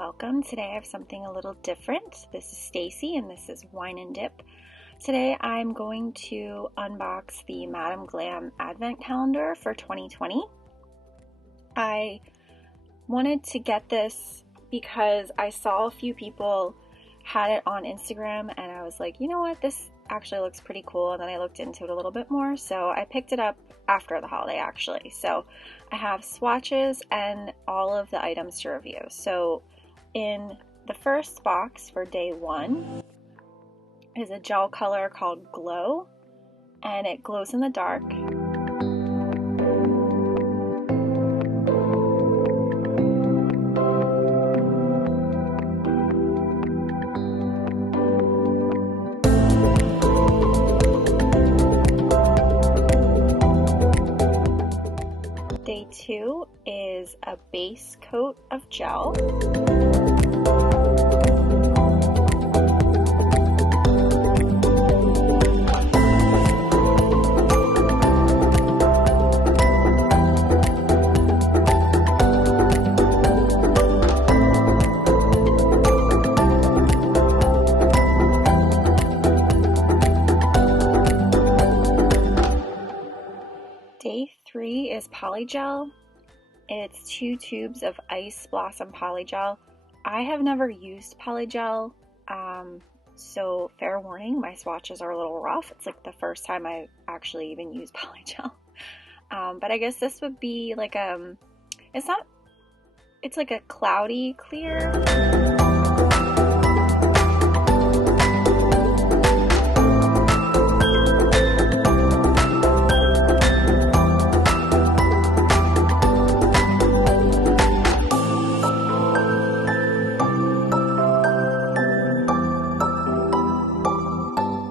welcome. Today I have something a little different. This is Stacy and this is Wine and Dip. Today I'm going to unbox the Madam Glam Advent Calendar for 2020. I wanted to get this because I saw a few people had it on Instagram and I was like, you know what, this actually looks pretty cool, and then I looked into it a little bit more, so I picked it up after the holiday actually. So I have swatches and all of the items to review. So in the first box for day one is a gel color called Glow, and it glows in the dark. Day two is a base coat of gel. Day three is polygel. It's 2 tubes of Ice Blossom polygel. I have never used polygel, so fair warning, my swatches are a little rough. It's like the first time I actually even used polygel. But I guess this would be like it's like a cloudy clear.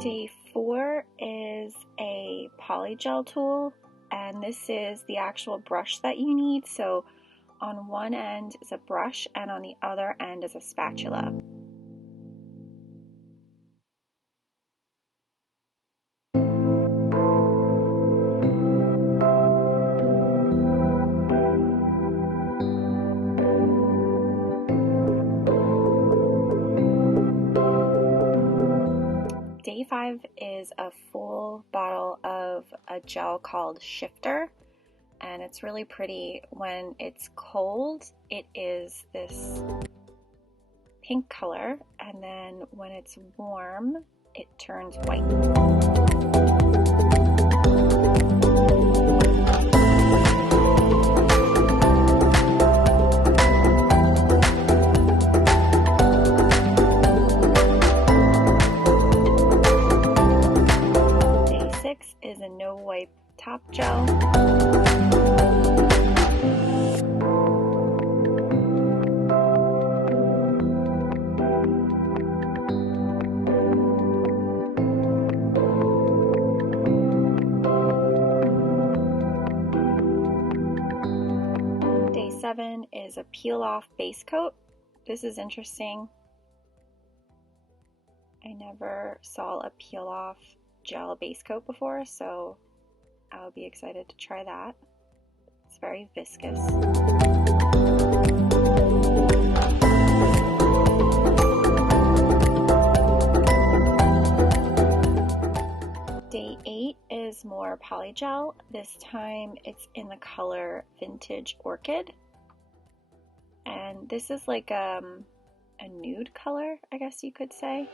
Day four is a polygel tool, and this is the actual brush that you need. So on one end is a brush and on the other end is a spatula. Day five is a full bottle of a gel called Shifter, and it's really pretty. When it's cold, it is this pink color, and then when it's warm, it turns white. Is a no wipe top gel. Day seven is a peel off base coat. This is interesting. I never saw a peel off gel base coat before, so I'll be excited to try that. It's very viscous. Day eight is more polygel. This time it's in the color Vintage Orchid, and this is like a nude color, I guess you could say.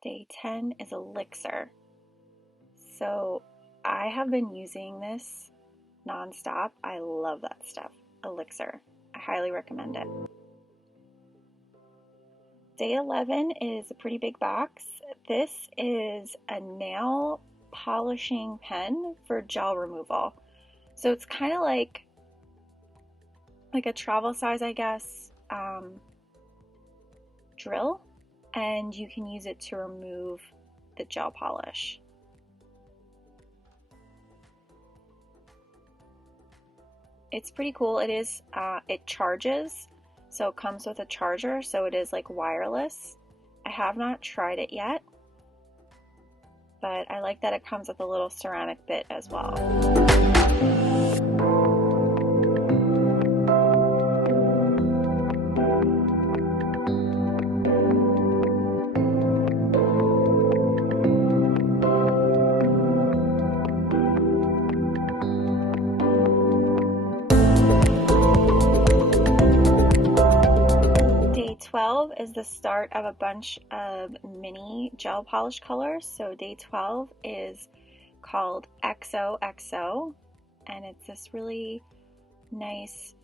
Day 10 is Elixir. So I have been using this nonstop. I love that stuff. Elixir. I highly recommend it. Day 11 is a pretty big box. This is a nail polishing pen for gel removal. So it's kind of like a travel size, I guess, drill, and you can use it to remove the gel polish. It's pretty cool. It is, it charges, so it comes with a charger, so it is like wireless. I have not tried it yet, but I like that it comes with a little ceramic bit as well. Day 12 is the start of a bunch of mini gel polish colors. So day 12 is called XOXO, and it's this really nice,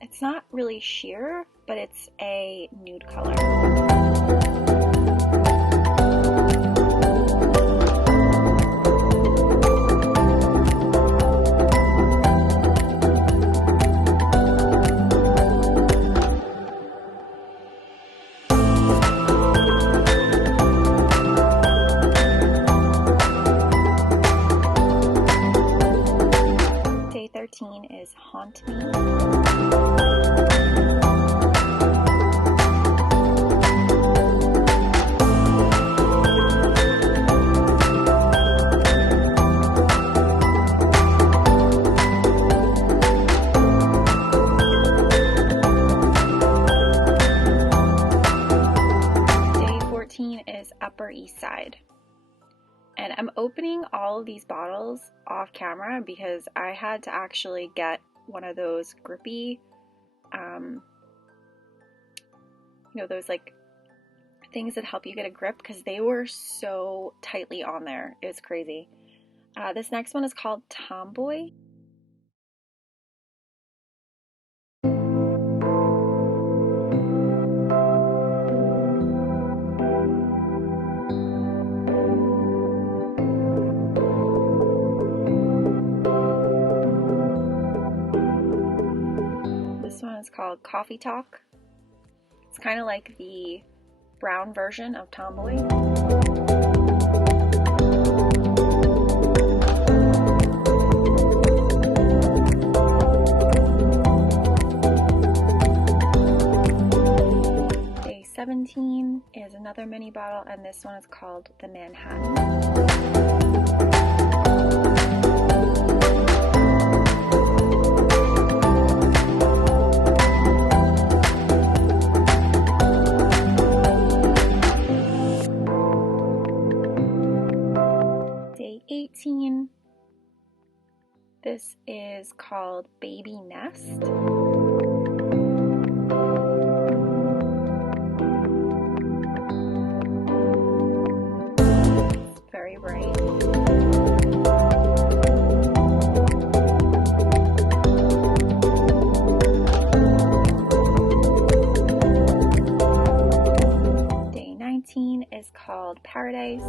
it's not really sheer, but it's a nude color. Day 13 is Haunt Me. Day 14 is Upper East Side. And I'm opening all of these bottles off camera because I had to actually get one of those grippy, those like things that help you get a grip, because they were so tightly on there. It was crazy. This next one is called Tomboy. This one is called Coffee Talk. It's kind of like the brown version of Tomboy. Day 17 is another mini bottle, and this one is called the Manhattan. Day 18, this is called Baby Nest. It's very bright. Day 19 is called Paradise.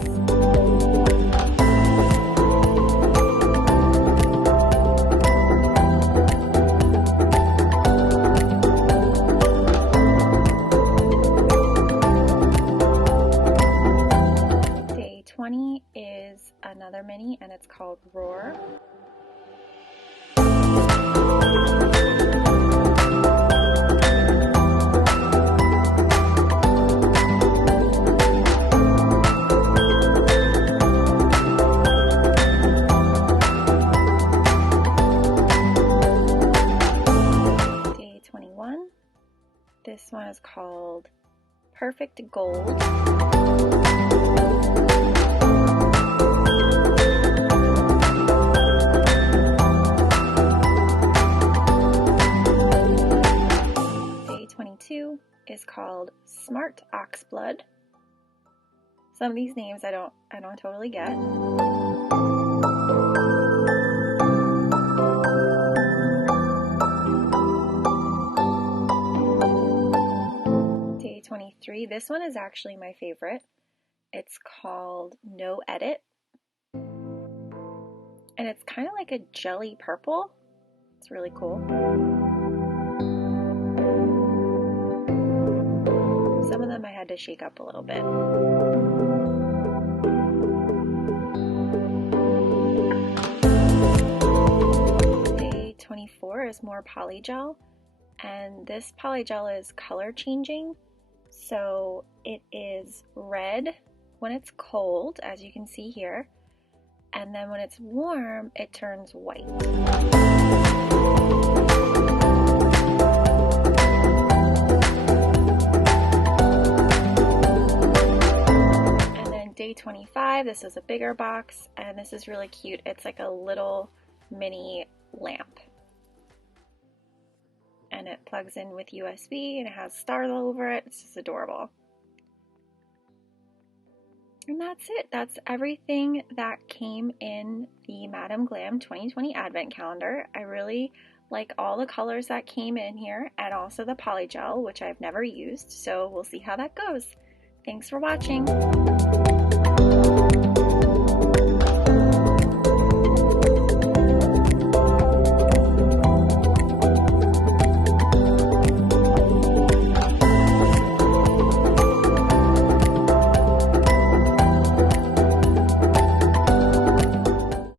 Day 20 is another mini, and it's called Roar. Day 21, this one is called Perfect Gold. Day 22 is called Smart Oxblood. Some of these names I don't totally get. Day 23. This one is actually my favorite. It's called No Edit. And it's kind of like a jelly purple. It's really cool. Some of them I had to shake up a little bit. Day 24 is more polygel, and this polygel is color changing. So it is red when it's cold, as you can see here, and then when it's warm, it turns white. And then day 25, this is a bigger box, and this is really cute. It's like a little mini lamp. And it plugs in with USB, and it has stars all over it. It's just adorable. And that's it. That's everything that came in the Madam Glam 2020 Advent Calendar. I really like all the colors that came in here, and also the polygel, which I've never used, so we'll see how that goes. Thanks for watching.